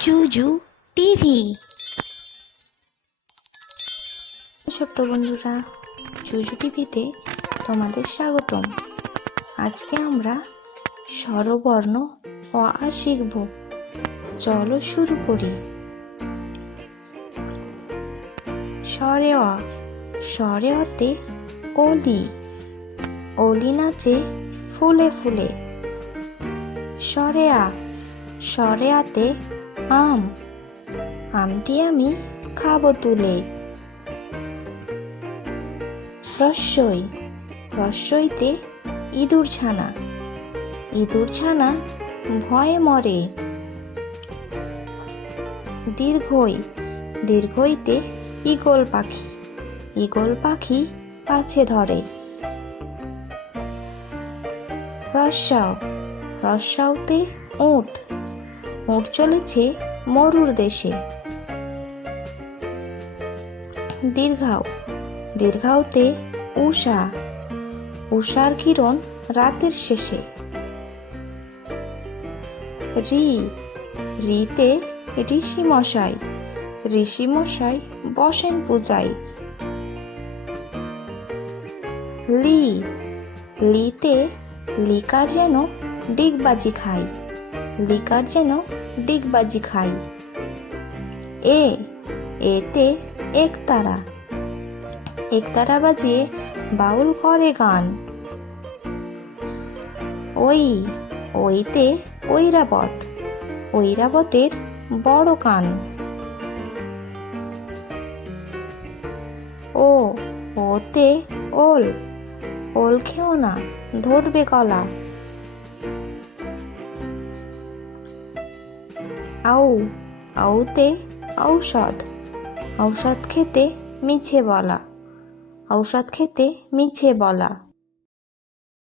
জুজু TV. ছোট্ট বন্ধুরা, জুজু টিভিতে তোমাদের স্বাগতম। আজকে আমরা স্বরবর্ণ অ আ শিখব। চলো শুরু করি। স্বরে অ। স্বরে অতে অলি। অলি নাচে ফুলে ফুলে। স্বরে আ। স্বরে আতে আম। আমটি আমি খাবো তুলে। রস্বই। রস্বইতে ইঁদুর ছানা। ইঁদুর ছানা ভয়ে মরে। দীর্ঘই। দীর্ঘইতে ঈগল পাখি। ঈগল পাখি পাছে ধরে। রস্যাও। রস্যাওতে উট। উট চলেছে মরুর দেশে। দীর্ঘাও। দীর্ঘাওতে উষা। উষার কিরণ রাতের শেষে। রি। রিতে ঋষি মশাই। ঋষি মশাই বসেন পূজায়। লি। লিতে লিকার যেন ডিগবাজি খাই। লিকার যেন ডিগবাজি খাই। এ। এতে একতারা। একতারা বাজিয়ে বাউল করে গান। ওই। ওইতে ঐরাবত। ঐরাবতের বড় কান। ও। ওতে ওল। ওল খেও না, ধরবে গলা। আউ। আউতে ঔষধ। ঔষধ খেতে মিছে বলা। ঔষধ খেতে মিছে বলা।